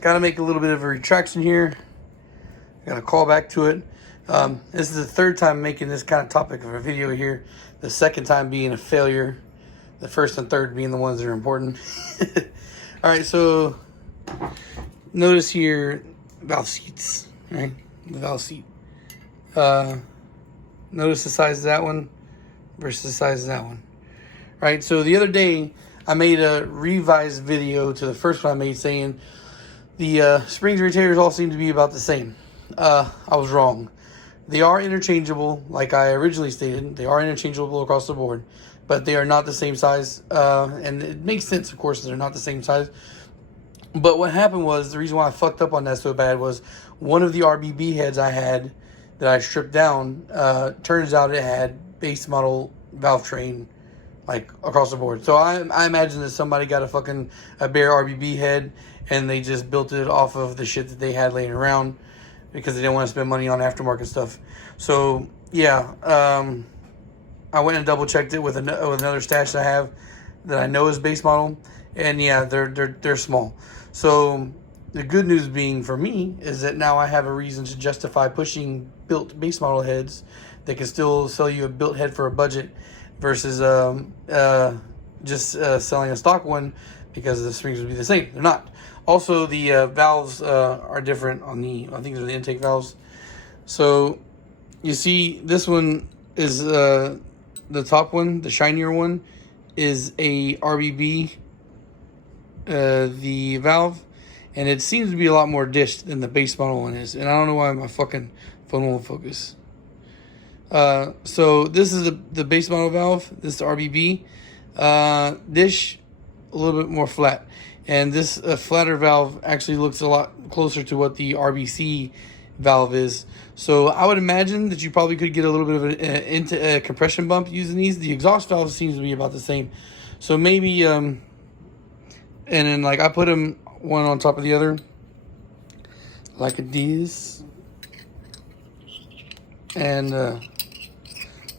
got to make a little bit of a retraction here. Got to call back to it. This is the third time making this kind of topic of a video here. The second time being a failure. The first and third being the ones that are important. All right, so notice here valve seats, right? The valve seat. Notice the size of that one versus the size of that one. Right, so the other day I made a revised video to the first one I made saying the springs and rotators all seem to be about the same. I was wrong. They are interchangeable, like I originally stated. They are interchangeable across the board, but they are not the same size. And it makes sense, of course, that they're not the same size. But what happened was, the reason why I fucked up on that so bad was one of the RBB heads I had that I stripped down, turns out it had base model valve train, like, across the board. So I imagine that somebody got a bare RBB head and they just built it off of the shit that they had laying around because they didn't want to spend money on aftermarket stuff. So yeah, I went and double checked it with another stash that I have that I know is base model, and yeah, they're small. So the good news being for me is that now I have a reason to justify pushing built base model heads that can still sell you a built head for a budget versus just selling a stock one, because the springs would be the same. They're not. Also, the valves are different on I think they're the intake valves. So you see this one is the top one, the shinier one is a RBB, the valve, and it seems to be a lot more dished than the base model one is. And I don't know why my fucking phone won't focus. So this is the base model valve. This is the RBB. Dish a little bit more flat, and this flatter valve actually looks a lot closer to what the RBC valve is. So I would imagine that you probably could get a little bit of a compression bump using these. The exhaust valve seems to be about the same. So maybe and then like I put them one on top of the other like this, and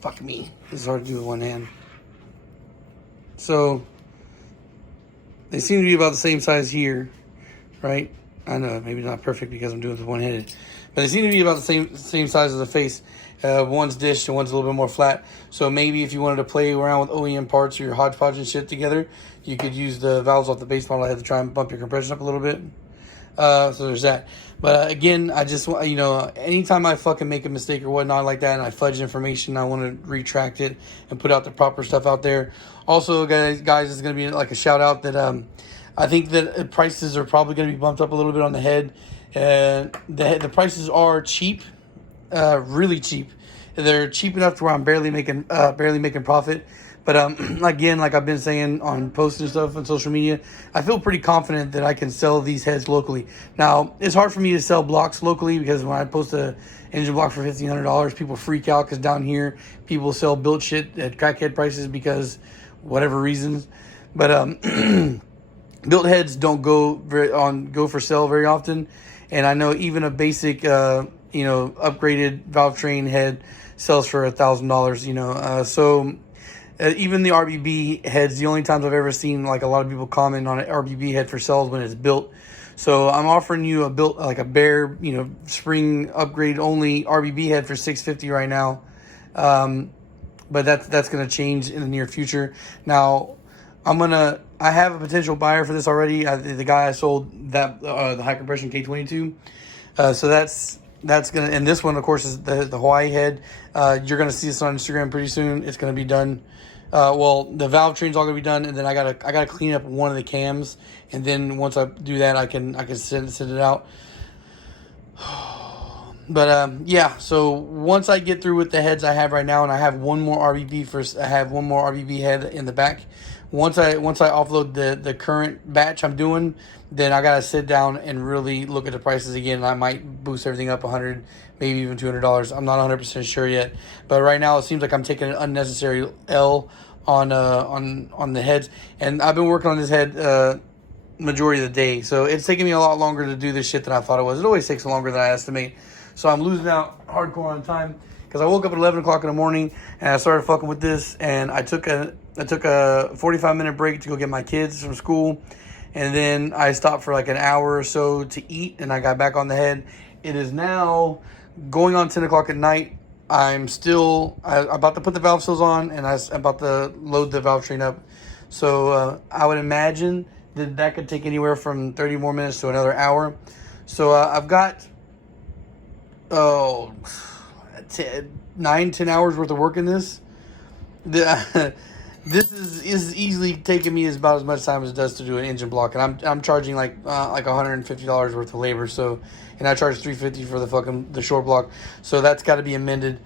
fuck me, this is hard to do with one hand. So they seem to be about the same size here, right? I know, maybe not perfect because I'm doing it with one-handed, but they seem to be about the same size as the face. One's dished and one's a little bit more flat. So maybe if you wanted to play around with OEM parts or your hodgepodge and shit together, you could use the valves off the base model head to try and bump your compression up a little bit. So there's that. But again, I just want, anytime I fucking make a mistake or whatnot like that and I fudge information, I want to retract it and put out the proper stuff out there. Also, guys, it's going to be like a shout out that I think that prices are probably going to be bumped up a little bit on the head. The prices are cheap, really cheap. They're cheap enough to where I'm barely making profit. But again, like I've been saying on posts and stuff on social media, I feel pretty confident that I can sell these heads locally. Now, it's hard for me to sell blocks locally because when I post a engine block for $1,500, people freak out because down here people sell built shit at crackhead prices because whatever reasons. But built heads don't go for sale very often, and I know even a basic upgraded valve train head sells for $1,000. So. Even the RBB heads, the only times I've ever seen like a lot of people comment on an RBB head for sales when it's built. So I'm offering you a bare, spring upgrade only RBB head for $650 right now. But that's going to change in the near future. Now, I have a potential buyer for this already. The guy I sold that the high compression K22. So that's gonna, and this one of course is the Hawaii head. You're gonna see this on Instagram pretty soon. It's gonna be done. Well, the valve train's all gonna be done, and then I gotta clean up one of the cams, and then once I do that, I can send it out. But yeah, so once I get through with the heads I have right now, and I have one more RBB head in the back. Once I offload the current batch I'm doing, then I gotta sit down and really look at the prices again. I might boost everything up $100, maybe even $200. I'm not 100% sure yet, but right now it seems like I'm taking an unnecessary L on the heads, and I've been working on this head majority of the day, so it's taking me a lot longer to do this shit than I thought it was. It always takes longer than I estimate, so I'm losing out hardcore on time because I woke up at 11 o'clock in the morning and I started fucking with this, and I took a 45-minute break to go get my kids from school. and then I stopped for like an hour or so to eat, and I got back on the head. It is now going on 10 o'clock at night. I'm about to put the valve seals on, and I'm about to load the valve train up. So I would imagine that could take anywhere from 30 more minutes to another hour. So I've got 10 hours worth of work in this. This is easily taking me about as much time as it does to do an engine block, and I'm charging like $150 worth of labor. So, and I charge $350 for the short block. So that's got to be amended.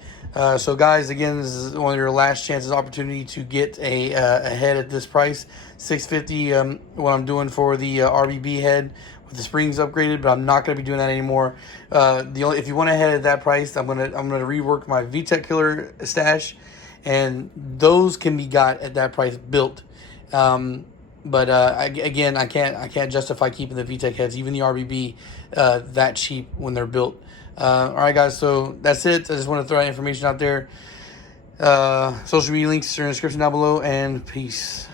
So guys, again, this is one of your last chances opportunity to get a head at this price, $650. What I'm doing for the RBB head with the springs upgraded, but I'm not going to be doing that anymore. If you want a head at that price, I'm gonna rework my VTEC killer stash, and those can be got at that price built. But again, I can't justify keeping the VTEC heads, even the RBB, that cheap when they're built. All right, guys, so that's it. I just want to throw that information out there. Social media links are in the description down below, and peace.